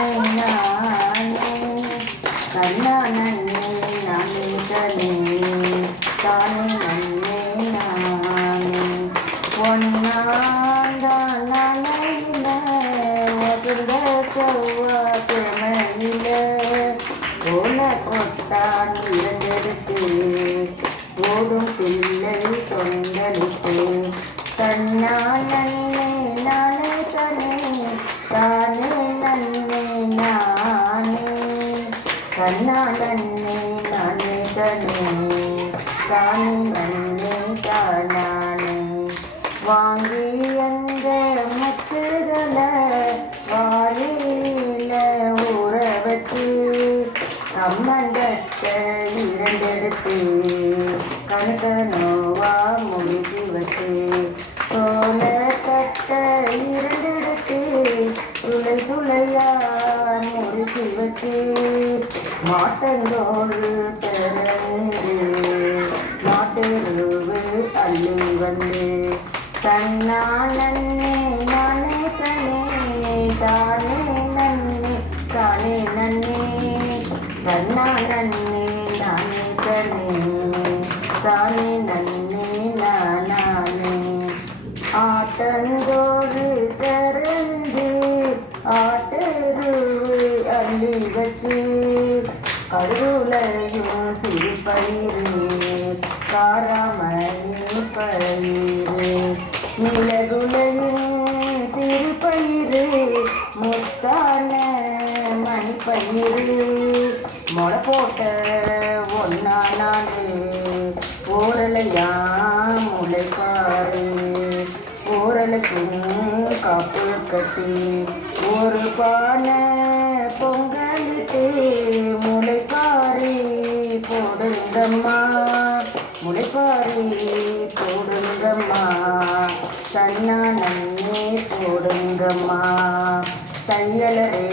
நானே கண்ணா நன்னே நானே தனே தானே நன்னே நானே ஒன்னாந்தான் நாளையில ஒதுங்க செவ்வாய்க்கிழமையில ஓல கொட்டான் இரண்டெடுத்து ஓடும் பிள்ளை தொண்டலிட்டு கண்ணா நன்னே நானே தனே தானே நன்னே நானே கண்ணா நன்னே நானே தனே தானே நன்னே தானே வாங்கி அந்த மச்சுகளை வாரியில ஊற வச்சு அம்மந்தட்ட இரண்டெடுத்து கணக்கனோவா முடிச்சு வச்சு சோழ தட்ட இரண்டெடுத்து சுளை சுளையா முடிச்சு வச்சு மாட்டந்தோடு திறந்து மாட்டெருவு அள்ளி வந்து தன்னா நன்னே நானே தனே தானே நன்னே தானே நன்னே கண்ணா நன்னே நானே தனே தானே நன்னே நானே ஆட்டந்தோடு திறந்து ஆட்டெருவு அள்ளி வச்சு கருளையும் சிறுபயிறு காராமணி பயிறு மிளகுலையும் சிறுபயிறு முத்தான மணிப்பயிறு முளை போட்ட ஒன்னா நாடு ஓரலையா முளைப்பாரு ஓரலுக்கும் காப்பு கட்டி ஒரு பானை பொங்கலிட்டு முளைப்பாரி போடுங்கம்மா முளைப்பாரி போடுங்கம்மா கண்ணா நன்னே போடுங்கம்மா தையலரே